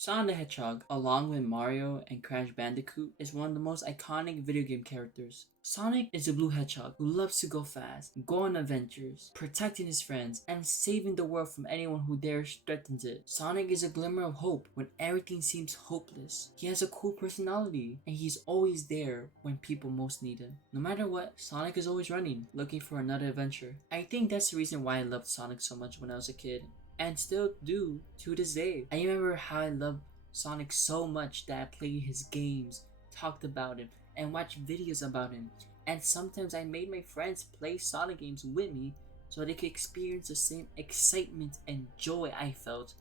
Sonic the Hedgehog, along with Mario and Crash Bandicoot, is one of the most iconic video game characters. Sonic is a blue hedgehog who loves to go fast, go on adventures, protecting his friends, and saving the world from anyone who dares threatens it. Sonic is a glimmer of hope when everything seems hopeless. He has a cool personality, and he's always there when people most need him. No matter what, Sonic is always running, looking for another adventure. I think that's the reason why I loved Sonic so much when I was a kid, and still do to this day. I remember how I loved Sonic so much that I played his games, talked about him, and watched videos about him. And sometimes I made my friends play Sonic games with me so they could experience the same excitement and joy I felt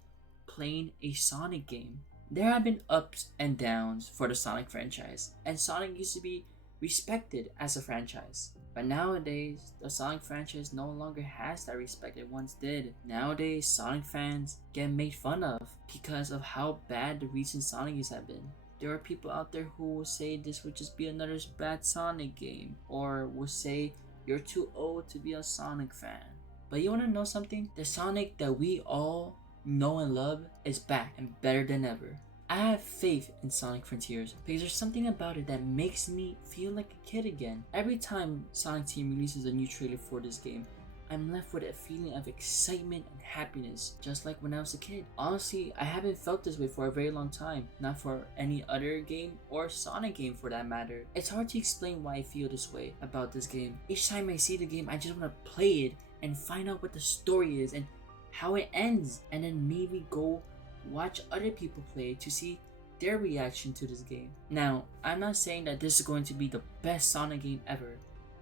playing a Sonic game. There have been ups and downs for the Sonic franchise, and Sonic used to be respected as a franchise. But nowadays, the Sonic franchise no longer has that respect it once did. Nowadays, Sonic fans get made fun of because of how bad the recent Sonic games have been. There are people out there who will say this would just be another bad Sonic game, or will say you're too old to be a Sonic fan. But you wanna know something? The Sonic that we all know and love is back and better than ever. I have faith in Sonic Frontiers because there's something about it that makes me feel like a kid again. Every time Sonic Team releases a new trailer for this game, I'm left with a feeling of excitement and happiness, just like when I was a kid. Honestly, I haven't felt this way for a very long time, not for any other game or Sonic game for that matter. It's hard to explain why I feel this way about this game. Each time I see the game, I just want to play it and find out what the story is and how it ends, and then maybe go watch other people play to see their reaction to this game. Now, I'm not saying that this is going to be the best Sonic game ever.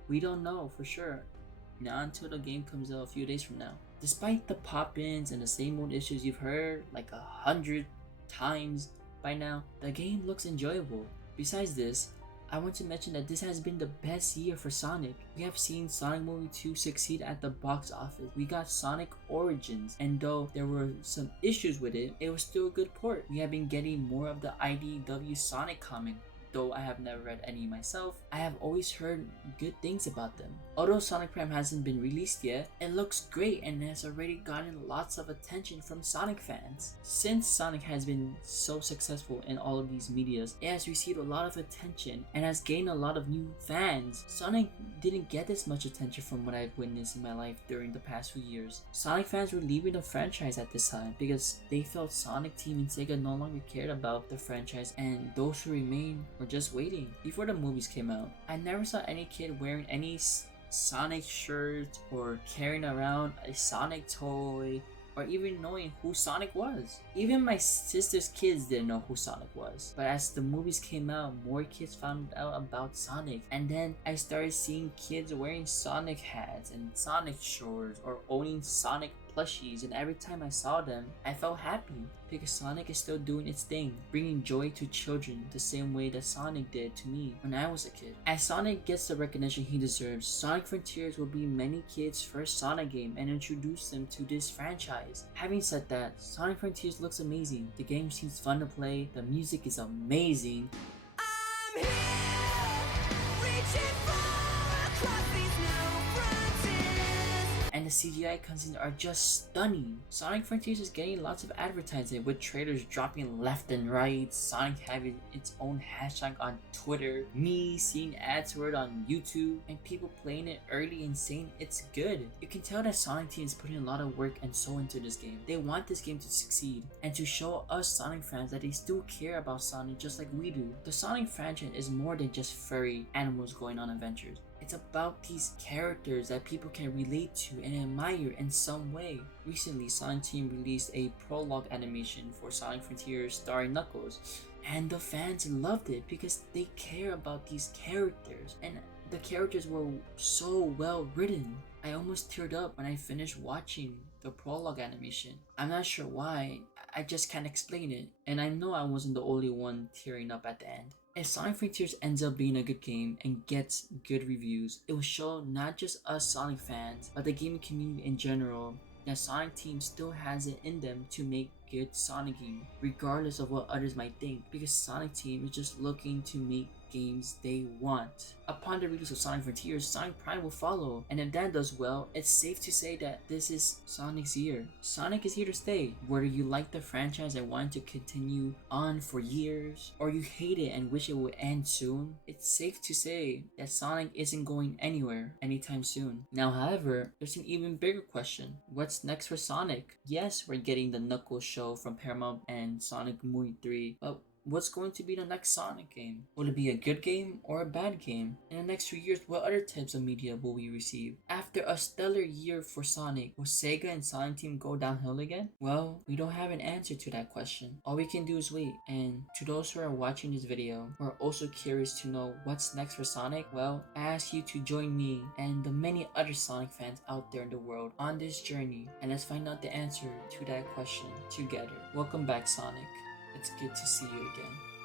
We don't know for sure, not until the game comes out a few days from now. Despite the pop-ins and the same old issues you've heard like 100 times by now, the game looks enjoyable. Besides this, I want to mention that this has been the best year for Sonic. We have seen Sonic Movie 2 succeed at the box office. We got Sonic Origins, and though there were some issues with it, it was still a good port. We have been getting more of the IDW Sonic comic. Though I have never read any myself, I have always heard good things about them. Although Sonic Prime hasn't been released yet, it looks great and has already gotten lots of attention from Sonic fans. Since Sonic has been so successful in all of these medias, it has received a lot of attention and has gained a lot of new fans. Sonic didn't get this much attention from what I've witnessed in my life during the past few years. Sonic fans were leaving the franchise at this time because they felt Sonic Team and Sega no longer cared about the franchise, and those who remained were just waiting. Before the movies came out, I never saw any kid wearing any Sonic shirt or carrying around a Sonic toy or even knowing who Sonic was. Even my sister's kids didn't know who Sonic was. But as the movies came out, more kids found out about Sonic. And then I started seeing kids wearing Sonic hats and Sonic shorts or owning Sonic plushies, and every time I saw them, I felt happy because Sonic is still doing its thing, bringing joy to children the same way that Sonic did to me when I was a kid. As Sonic gets the recognition he deserves, Sonic Frontiers will be many kids' first Sonic game and introduce them to this franchise. Having said that, Sonic Frontiers looks amazing. The game seems fun to play, the music is amazing. I'm here, reaching far across these new frontiers. And the CGI cutscenes are just stunning. Sonic Frontiers is getting lots of advertising with trailers dropping left and right, Sonic having its own hashtag on Twitter, me seeing ads for it on YouTube, and people playing it early and saying it's good. You can tell that Sonic Team is putting a lot of work and soul into this game. They want this game to succeed and to show us Sonic fans that they still care about Sonic just like we do. The Sonic franchise is more than just furry animals going on adventures. It's about these characters that people can relate to and admire in some way. Recently, Sonic Team released a prologue animation for Sonic Frontiers starring Knuckles, and the fans loved it because they care about these characters, and the characters were so well written. I almost teared up when I finished watching the prologue animation. I'm not sure why, I just can't explain it, and I know I wasn't the only one tearing up at the end. If Sonic Frontiers ends up being a good game and gets good reviews, it will show not just us Sonic fans, but the gaming community in general that Sonic Team still has it in them to make good Sonic games, regardless of what others might think, because Sonic Team is just looking to make games they want. Upon the release of Sonic Frontiers, Sonic Prime will follow, and if that does well, it's safe to say that this is Sonic's year. Sonic is here to stay. Whether you like the franchise and want to continue on for years, or you hate it and wish it would end soon, it's safe to say that Sonic isn't going anywhere anytime soon. Now, however, there's an even bigger question. What's next for Sonic? Yes, we're getting the Knuckles show from Paramount and Sonic Movie 3, but what's going to be the next Sonic game? Will it be a good game or a bad game? In the next few years, what other types of media will we receive? After a stellar year for Sonic, will Sega and Sonic Team go downhill again? Well, we don't have an answer to that question. All we can do is wait. And to those who are watching this video, who are also curious to know what's next for Sonic, well, I ask you to join me and the many other Sonic fans out there in the world on this journey, and let's find out the answer to that question together. Welcome back, Sonic. It's good to see you again.